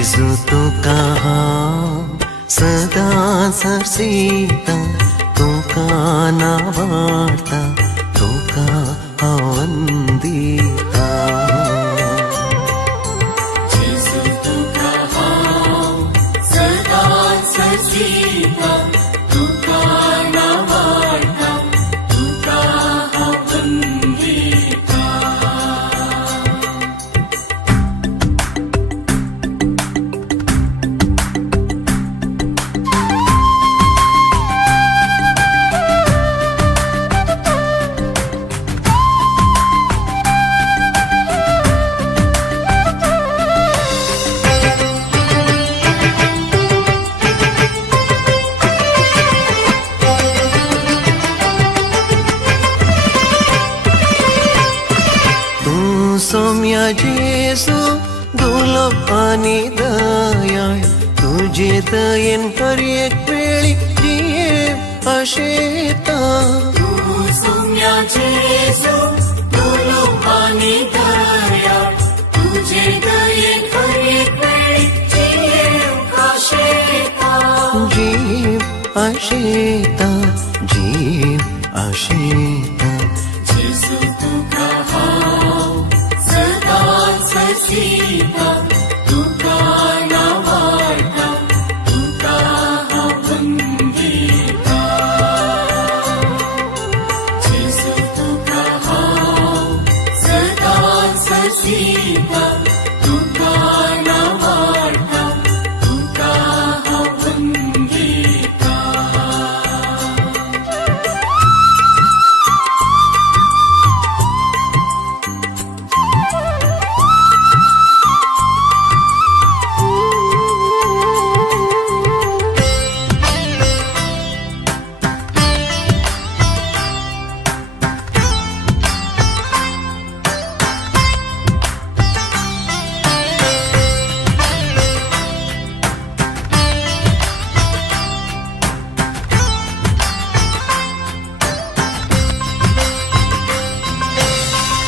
जेजू तुका सदा सरसीता तुका नावाटा तुका वंदिता जेजू तुका सदा सरसीता तुका नावाटा तुका वंदिता. सौम्या जेजू दुर्लभ आणि दयाळ तुझे दयेन पर एक वेळी जिये अशेता. सौम्या जेजू दुर्लभ आणि दयाळ तुझे दयेन पर एक वेळी जीव अशेता. जीव अशेता जीव अशेता. जेजू तुका सदा सरसीता तुका नावाटा तुका वंदिता. जेजू तुका सदा सरसीता तुका नावाटा तुका वंदिता.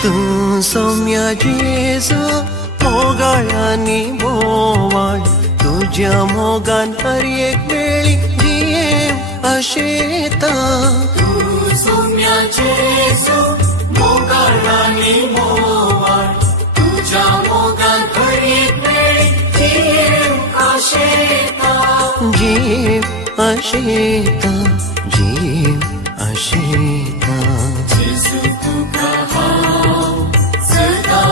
तू सौम्या जेजू मोगाळ आणि बोवाळ तुझ्या मोगान हर एक वेळी जिये अशेता. सौम्या जेजू मोगाळ आणि मोवाळ तुझ्या मोगान हर एक वेळी जीव अशेता. जीव अशेता जीव अशेता. जेजू तुका सदा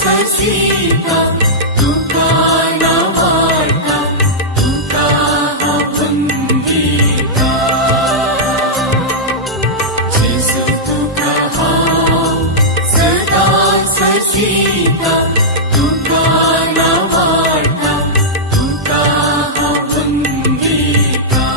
सरसीता तुका नावाटा तुका वंदिता. जेजू तुका सदा सरसीता तुका नावाटा तुका वंदिता.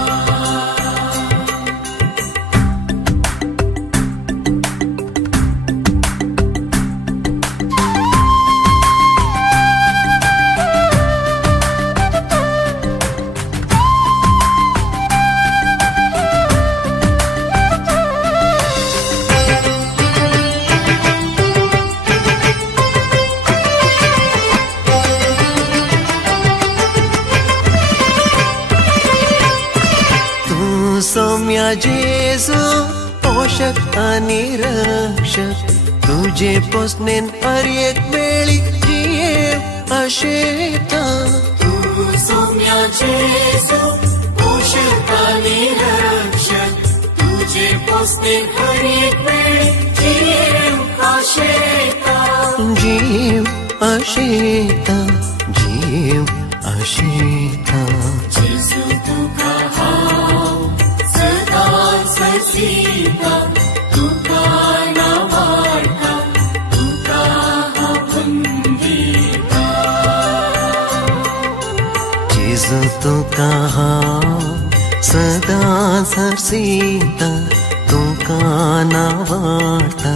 सौम्या जेजू पोषक आणि रक्षक तुझे पोसनेन हर एक वेळी जिये अशेता. सौम्या जेजू पोषक आणि रक्षक तुझे पोसने हर एक वेळी जीव अशेता. जीव अशेता जीव अशेता. जेजू तुका सदा सरसीता तुका नावाटा तुका वंदिता. जेजू तुका सदा सरसीता तुका नावाटा